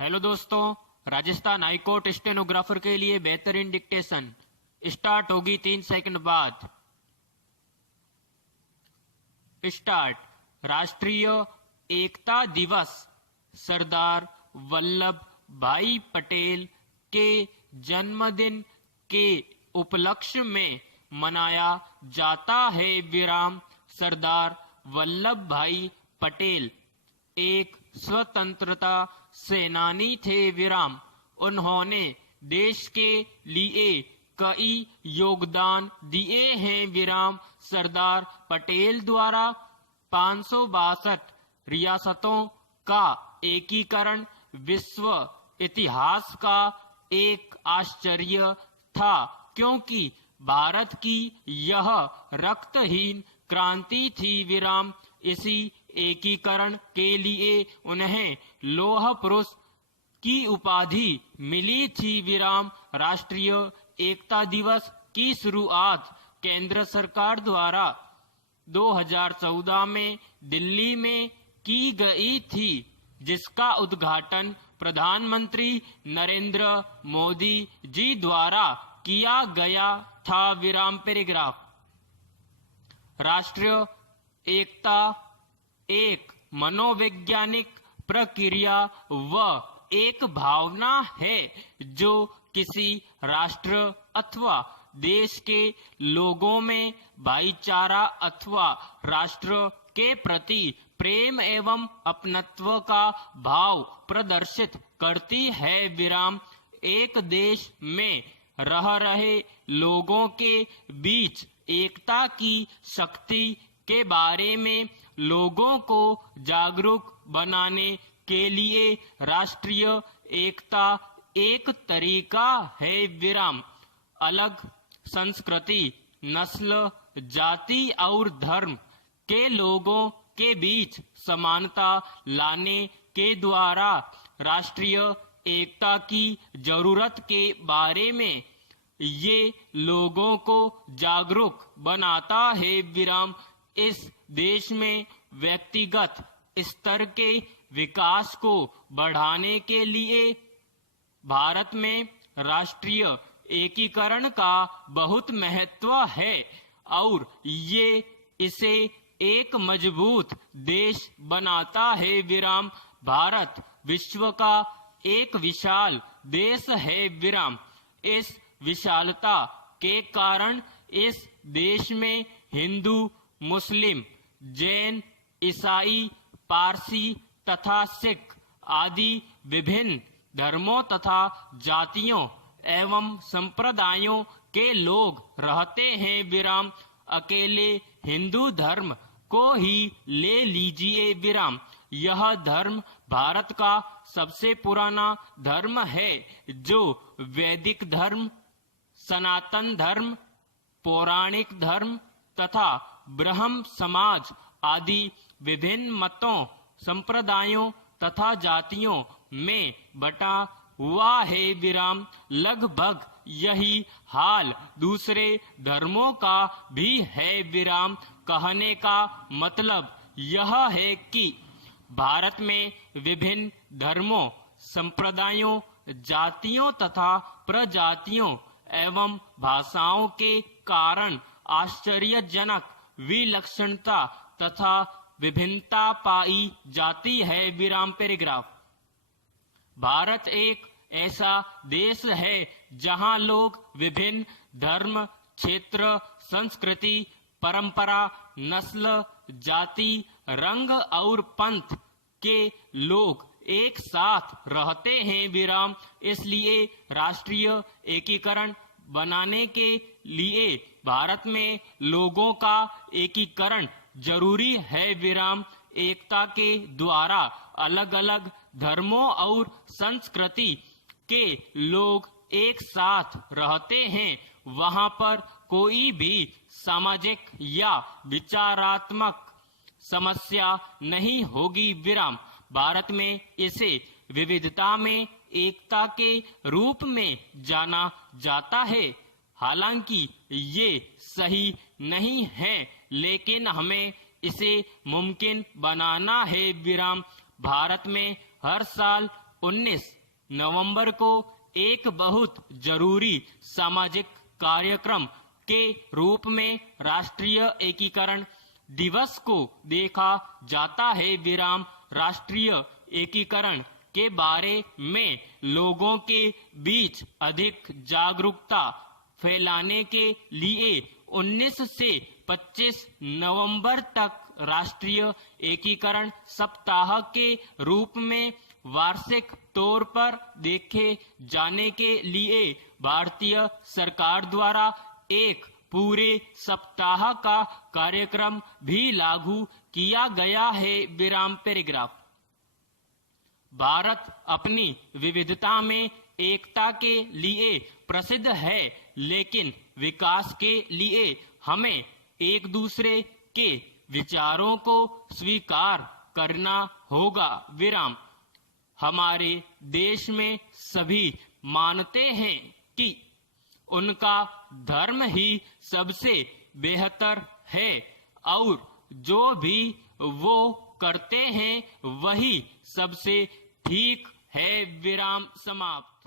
Hello दोस्तों, Rajasthan high court stenographer के लिए बेहतरीन डिक्टेशन स्टार्ट होगी 3 सेकंड बाद। स्टार्ट। राष्ट्रीय एकता दिवस सरदार वल्लभ भाई पटेल के जन्मदिन के उपलक्ष्य में मनाया जाता है। विराम। सरदार वल्लभ भाई पटेल एक स्वतंत्रता सेनानी थे। विराम। उन्होंने देश के लिए कई योगदान दिए हैं। विराम। सरदार पटेल द्वारा 562 रियासतों का एकीकरण विश्व इतिहास का एक आश्चर्य था, क्योंकि भारत की यह रक्तहीन क्रांति थी। विराम। इसी एकीकरण के लिए उन्हें लौह पुरुष की उपाधि मिली थी। विराम। राष्ट्रीय एकता दिवस की शुरुआत केंद्र सरकार द्वारा 2014 में दिल्ली में की गई थी, जिसका उद्घाटन प्रधानमंत्री नरेंद्र मोदी जी द्वारा किया गया था। विराम। पैराग्राफ। राष्ट्रीय एकता एक मनोवैज्ञानिक प्रक्रिया व एक भावना है जो किसी राष्ट्र अथवा देश के लोगों में भाईचारा अथवा राष्ट्र के प्रति प्रेम एवं अपनत्व का भाव प्रदर्शित करती है। विराम। एक देश में रह रहे लोगों के बीच एकता की शक्ति के बारे में लोगों को जागरूक बनाने के लिए राष्ट्रीय एकता एक तरीका है। विराम। अलग संस्कृति, नस्ल, जाति और धर्म के लोगों के बीच समानता लाने के द्वारा राष्ट्रीय एकता की जरूरत के बारे में ये लोगों को जागरूक बनाता है। विराम। इस देश में व्यक्तिगत स्तर के विकास को बढ़ाने के लिए भारत में राष्ट्रीय एकीकरण का बहुत महत्व है और ये इसे एक मजबूत देश बनाता है। विराम। भारत विश्व का एक विशाल देश है। विराम। इस विशालता के कारण इस देश में हिंदू, मुस्लिम, जैन, ईसाई, पारसी तथा सिख आदि विभिन्न धर्मों तथा जातियों एवं संप्रदायों के लोग रहते हैं। विराम। अकेले हिंदू धर्म को ही ले लीजिए। विराम। यह धर्म भारत का सबसे पुराना धर्म है, जो वैदिक धर्म, सनातन धर्म, पौराणिक धर्म तथा ब्रह्म समाज आदि विभिन्न मतों, संप्रदायों तथा जातियों में बटा हुआ है। विराम। लगभग यही हाल दूसरे धर्मों का भी है। विराम। कहने का मतलब यह है कि भारत में विभिन्न धर्मों, संप्रदायों, जातियों तथा प्रजातियों एवं भाषाओं के कारण आश्चर्यजनक विलक्षणता तथा विभिन्नता पाई जाती है। विराम। पैराग्राफ। भारत एक ऐसा देश है जहां लोग विभिन्न धर्म, क्षेत्र, संस्कृति, परंपरा, नस्ल, जाति, रंग और पंथ के लोग एक साथ रहते हैं। विराम। इसलिए राष्ट्रीय एकीकरण बनाने के लिए भारत में लोगों का एकीकरण जरूरी है। विराम। एकता के द्वारा अलग अलग धर्मों और संस्कृति के लोग एक साथ रहते हैं। वहां पर कोई भी सामाजिक या विचारात्मक समस्या नहीं होगी। विराम। भारत में इसे विविधता में एकता के रूप में जाना जाता है। हालांकि ये सही नहीं है, लेकिन हमें इसे मुमकिन बनाना है। विराम। भारत में हर साल 19 नवंबर को एक बहुत जरूरी सामाजिक कार्यक्रम के रूप में राष्ट्रीय एकीकरण दिवस को देखा जाता है। विराम राष्ट्रीय एकीकरण के बारे में लोगों के बीच अधिक जागरूकता फैलाने के लिए 19 से 25 नवंबर तक राष्ट्रीय एकीकरण सप्ताह के रूप में वार्षिक तौर पर देखे जाने के लिए भारतीय सरकार द्वारा एक पूरे सप्ताह का कार्यक्रम भी लागू किया गया है। विराम पैराग्राफ। भारत अपनी विविधता में एकता के लिए प्रसिद्ध है, लेकिन विकास के लिए हमें एक दूसरे के विचारों को स्वीकार करना होगा। विराम। हमारे देश में सभी मानते हैं कि उनका धर्म ही सबसे बेहतर है और जो भी वो करते हैं वही सबसे ठीक है। विराम समाप्त।